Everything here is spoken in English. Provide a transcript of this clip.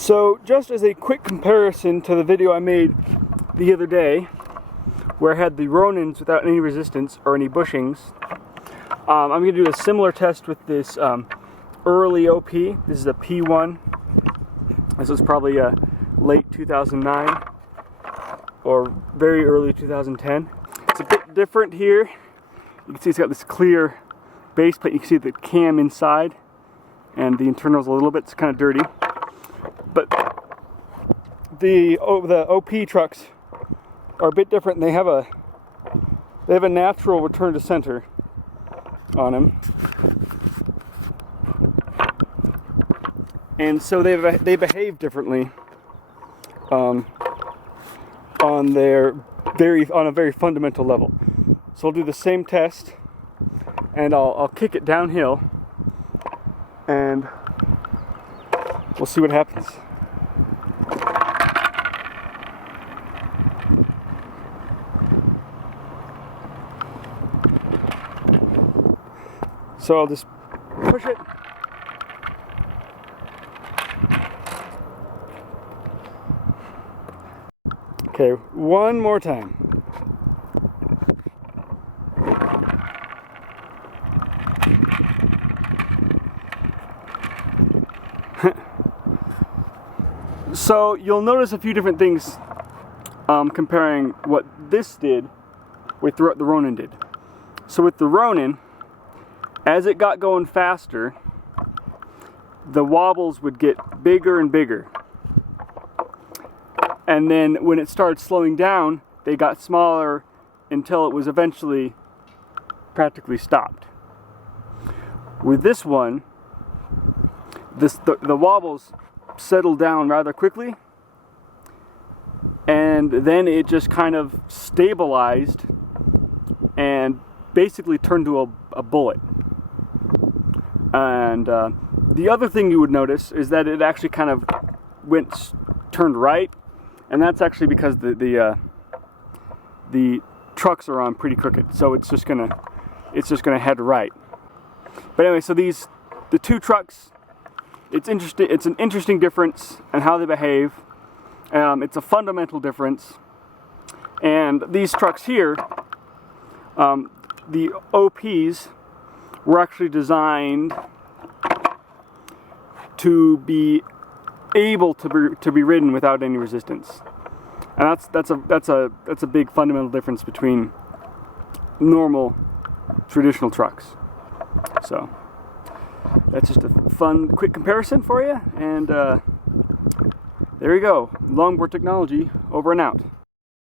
So just as a quick comparison to the video I made the other day, where I had the Ronins without any resistance or any bushings, I'm going to do a similar test with this early OP. This is a P1. This was probably late 2009 or very early 2010. It's a bit different here. You can see it's got this clear base plate. You can see the cam inside and the internals a little bit. It's kind of dirty. But the OP trucks are a bit different. They have a natural return to center on them, and so they behave differently on a very fundamental level. So I'll do the same test, and I'll kick it downhill, and we'll see what happens. So I'll just push it. Okay, one more time. So you'll notice a few different things comparing what this did with what the Ronin did. So with the Ronin, as it got going faster, the wobbles would get bigger and bigger. And then when it started slowing down, they got smaller until it was eventually practically stopped. With this one, the wobbles settled down rather quickly, and then it just kind of stabilized and basically turned to a bullet. And the other thing you would notice is that it actually kind of turned right, and that's actually because the trucks are on pretty crooked, so it's just gonna head right. But anyway, so the two trucks, it's interesting. It's an interesting difference in how they behave. It's a fundamental difference, and these trucks here, the OPs, were actually designed to be able to be ridden without any resistance, and that's a big fundamental difference between normal traditional trucks. So that's just a fun quick comparison for you, and there you go. Longboard technology over and out.